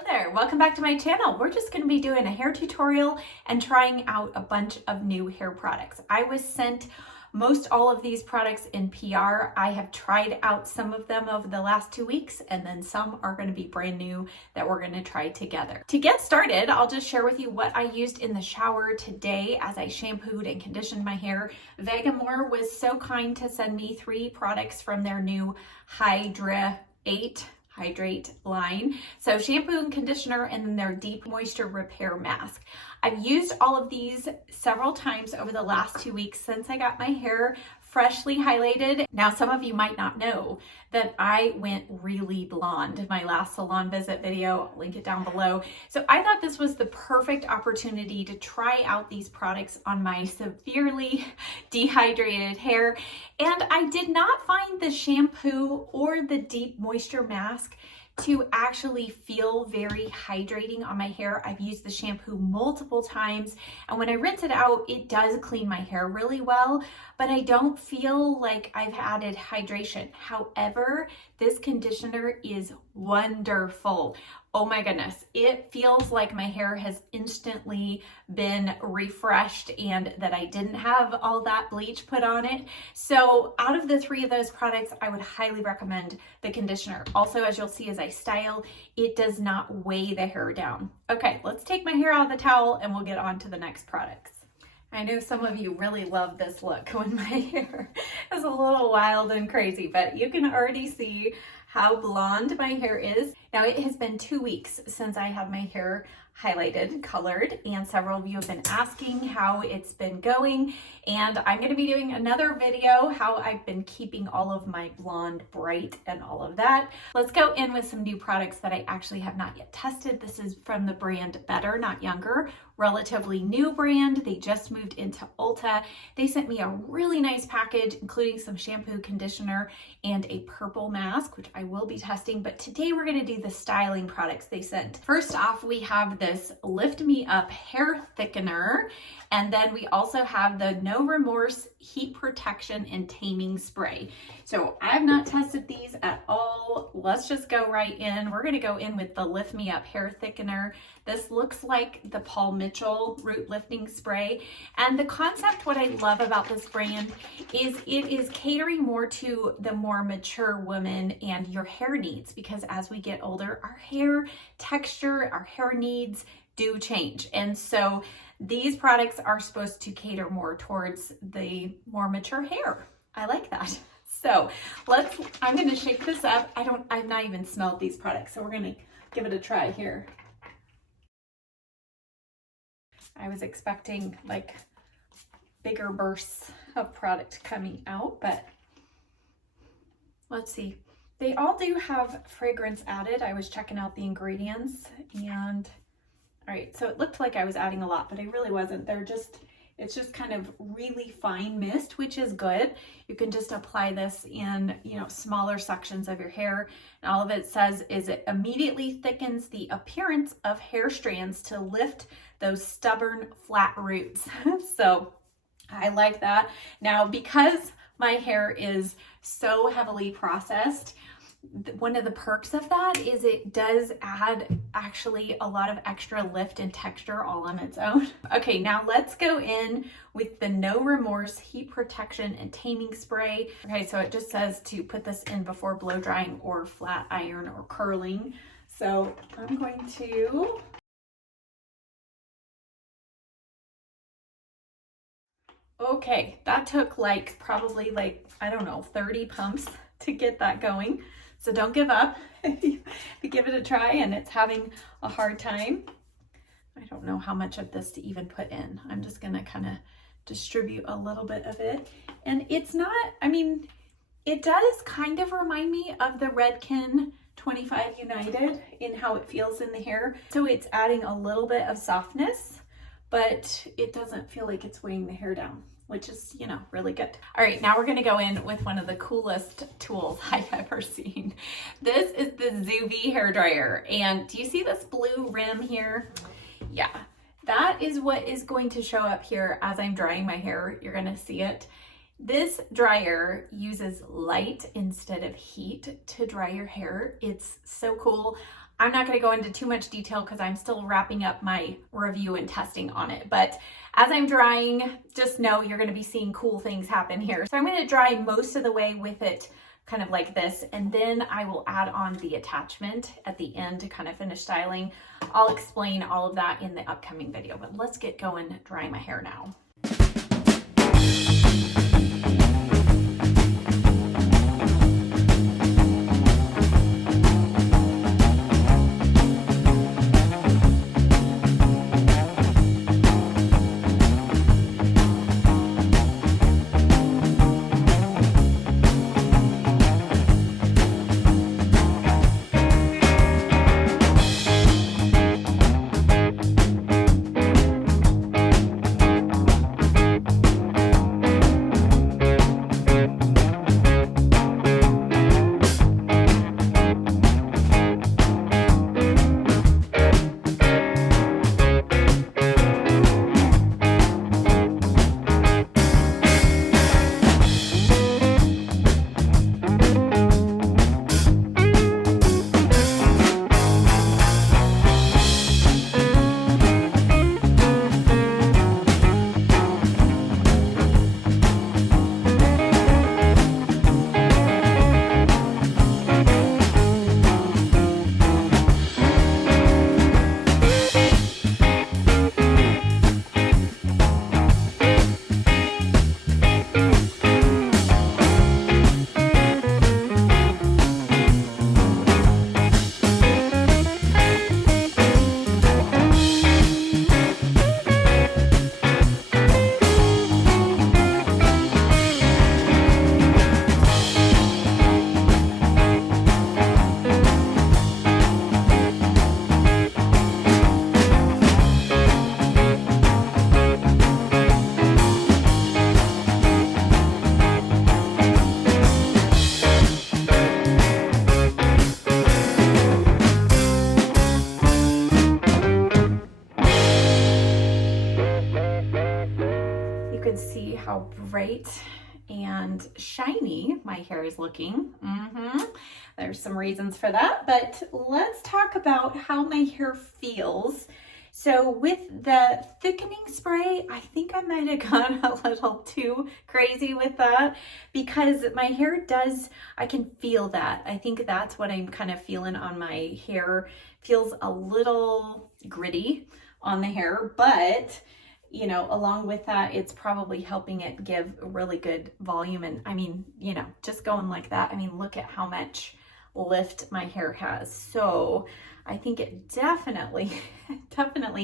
Hello there, welcome back to my channel. We're just going to be doing a hair tutorial and trying out a bunch of new hair products. I was sent most all of these products in PR. I have tried out some of them over the last 2 weeks, and then some are going to be brand new that we're going to try together. To get started, I'll just share with you what I used in the shower today as I shampooed and conditioned my hair. Vegamour was so kind to send me 3 products from their new Hydrate line. So shampoo and conditioner, and then their deep moisture repair mask. I've used all of these several times over the last 2 weeks since I got my hair freshly highlighted. Now, some of you might not know that I went really blonde. My last salon visit video, I'll link it down below. So I thought this was the perfect opportunity to try out these products on my severely dehydrated hair. And I did not find the shampoo or the deep moisture mask to actually feel very hydrating on my hair. I've used the shampoo multiple times, and when I rinse it out, it does clean my hair really well, but I don't feel like I've added hydration. However, this conditioner is wonderful. Oh my goodness, it feels like my hair has instantly been refreshed and that I didn't have all that bleach put on it. So out of the 3 of those products, I would highly recommend the conditioner. Also, as you'll see as I style, it does not weigh the hair down. Okay, let's take my hair out of the towel and we'll get on to the next products. I know some of you really love this look when my hair is a little wild and crazy, but you can already see how blonde my hair is. Now, it has been 2 weeks since I had my hair highlighted, colored, and several of you have been asking how it's been going. And I'm going to be doing another video how I've been keeping all of my blonde bright and all of that. Let's go in with some new products that I actually have not yet tested. This is from the brand Better Not Younger, relatively new brand. They just moved into Ulta. They sent me a really nice package, including some shampoo, conditioner, and a purple mask, which I will be testing. But today we're going to do the styling products they sent. First off, we have this Lift Me Up hair thickener, and then we also have the No Remorse heat protection and taming spray. So I've not tested these at all. Let's just go right in. We're going to go in with the Lift Me Up hair thickener. This looks like the Paul Mitchell root lifting spray, and the concept, what I love about this brand is it is catering more to the more mature woman and your hair needs, because as we get older, our hair texture, our hair needs do change. And so these products are supposed to cater more towards the more mature hair. I like that. So I'm going to shake this up. I've not even smelled these products, so we're going to give it a try here. I was expecting like bigger bursts of product coming out, but let's see. They all do have fragrance added. I was checking out the ingredients, and all right, so it looked like I was adding a lot, but I really wasn't. It's just kind of really fine mist, which is good. You can just apply this in, smaller sections of your hair. And all of it says is it immediately thickens the appearance of hair strands to lift those stubborn flat roots. So I like that. Now, because my hair is so heavily processed, one of the perks of that is it does add actually a lot of extra lift and texture all on its own. Okay, now let's go in with the No Remorse heat protection and taming spray. Okay, so it just says to put this in before blow drying or flat iron or curling. So I'm going to okay, that took probably I don't know, 30 pumps to get that going. So don't give up if you give it a try and it's having a hard time. I don't know how much of this to even put in. I'm just gonna kind of distribute a little bit of it. And it's not, it does kind of remind me of the Redken 25 United in how it feels in the hair. So it's adding a little bit of softness, but it doesn't feel like it's weighing the hair down, which is, really good. All right, now we're gonna go in with one of the coolest tools I've ever seen. This is the Zuvi hair dryer. And do you see this blue rim here? Yeah, that is what is going to show up here as I'm drying my hair. You're gonna see it. This dryer uses light instead of heat to dry your hair. It's so cool. I'm not going to go into too much detail because I'm still wrapping up my review and testing on it. But as I'm drying, just know you're going to be seeing cool things happen here. So I'm going to dry most of the way with it kind of like this, and then I will add on the attachment at the end to kind of finish styling. I'll explain all of that in the upcoming video, but let's get going drying my hair now. How bright and shiny my hair is looking. There's some reasons for that, but let's talk about how my hair feels. So with the thickening spray, I think I might have gone a little too crazy with that because my hair I can feel that. I think that's what I'm kind of feeling on my hair. Feels a little gritty on the hair, but you know, along with that, it's probably helping it give really good volume. And I mean, you know, just going like that, I mean, look at how much lift my hair has. So I think it definitely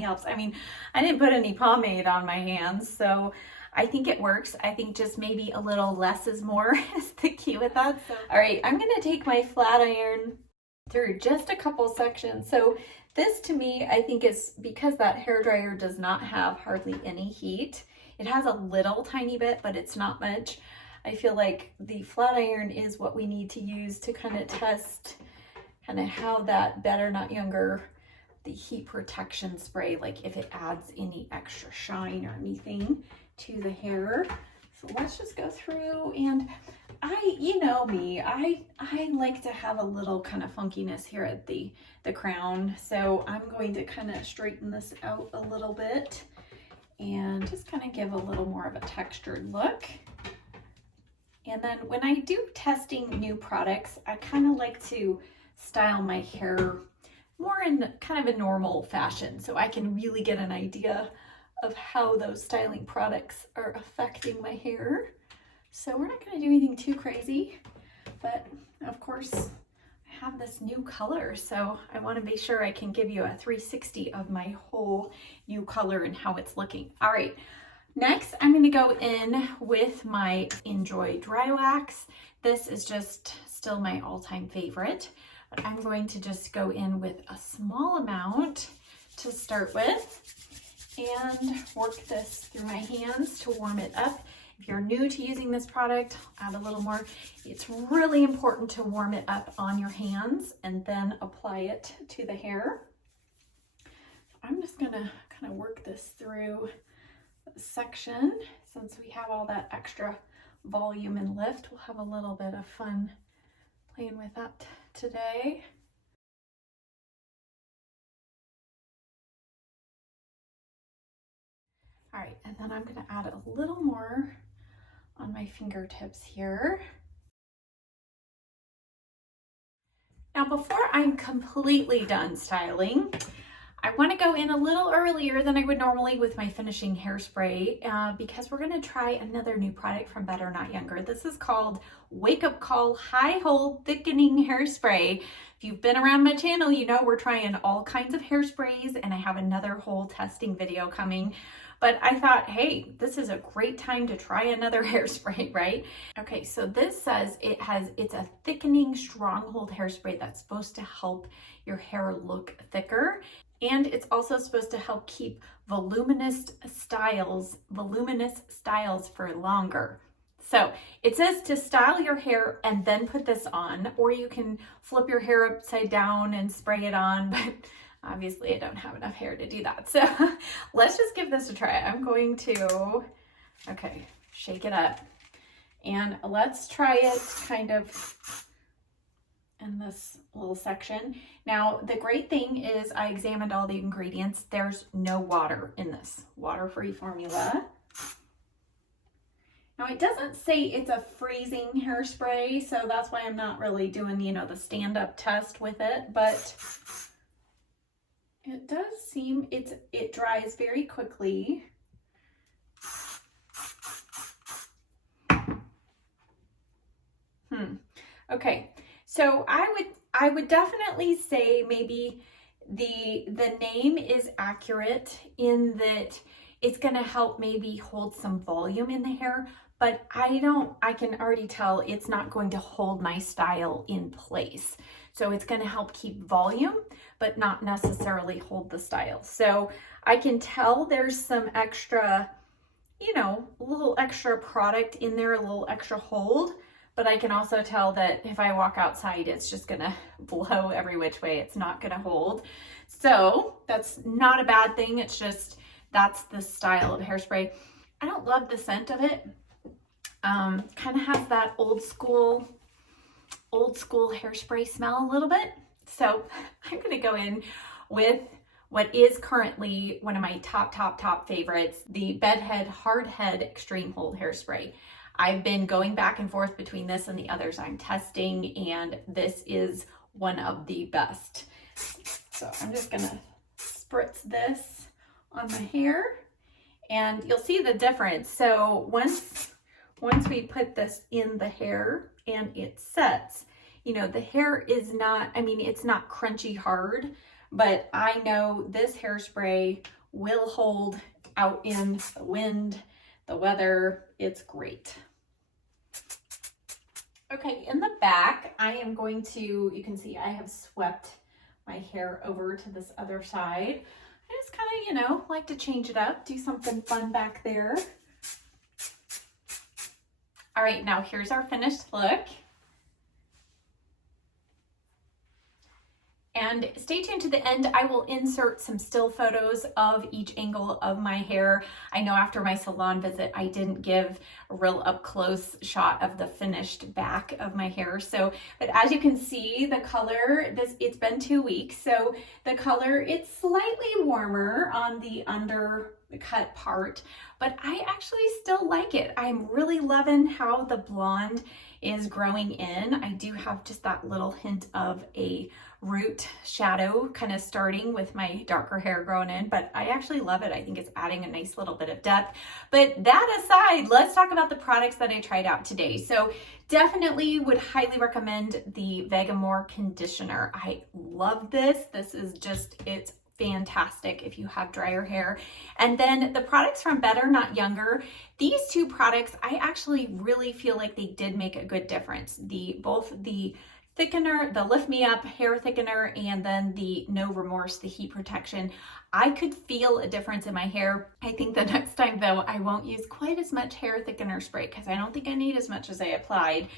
helps. I mean, I didn't put any pomade on my hands, so I think it works. I think just maybe a little less is more is the key with that. So, all right, I'm gonna take my flat iron through just a couple sections. So this to me, I think is because that hairdryer does not have hardly any heat. It has a little tiny bit, but it's not much. I feel like the flat iron is what we need to use to kind of test kind of how that Better Not Younger, the heat protection spray, like if it adds any extra shine or anything to the hair. So let's just go through, and you know me, I like to have a little kind of funkiness here at the crown. So I'm going to kind of straighten this out a little bit and just kind of give a little more of a textured look. And then when I do testing new products, I kind of like to style my hair more in kind of a normal fashion so I can really get an idea of how those styling products are affecting my hair. So we're not going to do anything too crazy, but of course I have this new color, so I want to make sure I can give you a 360 of my whole new color and how it's looking. All right, next I'm going to go in with my Enjoy Dry Wax. This is just still my all-time favorite, but I'm going to just go in with a small amount to start with and work this through my hands to warm it up. If you're new to using this product, add a little more. It's really important to warm it up on your hands and then apply it to the hair. I'm just gonna kind of work this through the section. Since we have all that extra volume and lift, we'll have a little bit of fun playing with that today. All right, and then I'm gonna add a little more on my fingertips here. Now, before I'm completely done styling, I want to go in a little earlier than I would normally with my finishing hairspray because we're going to try another new product from Better Not Younger. This is called Wake Up Call High Hold Thickening Hairspray. If you've been around my channel, you know we're trying all kinds of hairsprays, and I have another whole testing video coming. But I thought, hey, this is a great time to try another hairspray, right? Okay, so this says it's a thickening stronghold hairspray that's supposed to help your hair look thicker. And it's also supposed to help keep voluminous styles for longer. So it says to style your hair and then put this on, or you can flip your hair upside down and spray it on, but obviously I don't have enough hair to do that. So let's just give this a try. I'm going to, okay, shake it up, and let's try it kind of in this little section. Now, the great thing is I examined all the ingredients. There's no water in this, water-free formula. Now, it doesn't say it's a freezing hairspray, so that's why I'm not really doing, you know, the stand-up test with it, but it does seem it dries very quickly. Okay, so I would definitely say maybe the name is accurate in that it's going to help maybe hold some volume in the hair, but I can already tell it's not going to hold my style in place. So it's going to help keep volume, but not necessarily hold the style. So I can tell there's some extra, you know, a little extra product in there, a little extra hold, but I can also tell that if I walk outside, it's just going to blow every which way. It's not going to hold. So that's not a bad thing. It's just, that's the style of hairspray. I don't love the scent of it. Kind of has that old school hairspray smell a little bit. So I'm going to go in with what is currently one of my top favorites, the Bedhead Hardhead Extreme Hold Hairspray. I've been going back and forth between this and the others I'm testing, and this is one of the best. So I'm just going to spritz this on my hair, and you'll see the difference. So once we put this in the hair and it sets, you know, the hair is not, I mean, it's not crunchy hard, but I know this hairspray will hold out in the wind, the weather. It's great. Okay, in the back, I am going to, you can see I have swept my hair over to this other side. I just kind of, you know, like to change it up, do something fun back there. All right, now here's our finished look. And stay tuned to the end. I will insert some still photos of each angle of my hair. I know after my salon visit, I didn't give a real up close shot of the finished back of my hair. So, but as you can see, the color, it's been 2 weeks. So the color, it's slightly warmer on the undercut part, but I actually still like it. I'm really loving how the blonde is growing in. I do have just that little hint of a root shadow kind of starting with my darker hair growing in, but I actually love it. I think it's adding a nice little bit of depth. But that aside, let's talk about the products that I tried out today. So definitely would highly recommend the Vegamour conditioner. I love this. This is just, it's fantastic if you have drier hair. And then the products from Better Not Younger, these two products, I actually really feel like they did make a good difference. Both the thickener, the Lift Me Up hair thickener, and then the No Remorse, the heat protection. I could feel a difference in my hair. I think the next time though, I won't use quite as much hair thickener spray because I don't think I need as much as I applied.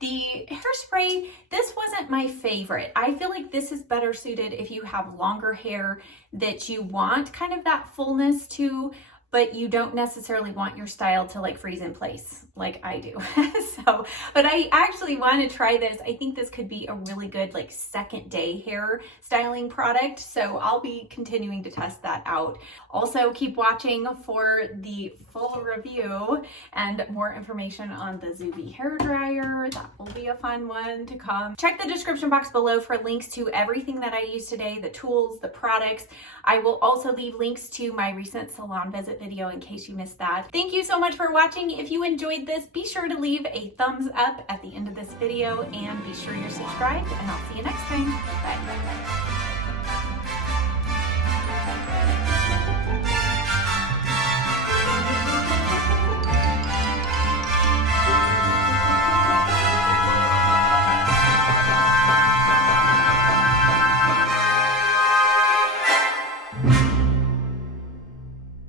The hairspray, this wasn't my favorite. I feel like this is better suited if you have longer hair that you want kind of that fullness to, but you don't necessarily want your style to like freeze in place like I do. But I actually want to try this. I think this could be a really good like second day hair styling product. So I'll be continuing to test that out. Also keep watching for the full review and more information on the Zuvi hair dryer. That will be a fun one to come. Check the description box below for links to everything that I used today, the tools, the products. I will also leave links to my recent salon visit video in case you missed that. Thank you so much for watching. If you enjoyed this, be sure to leave a thumbs up at the end of this video and be sure you're subscribed, and I'll see you next time. Bye.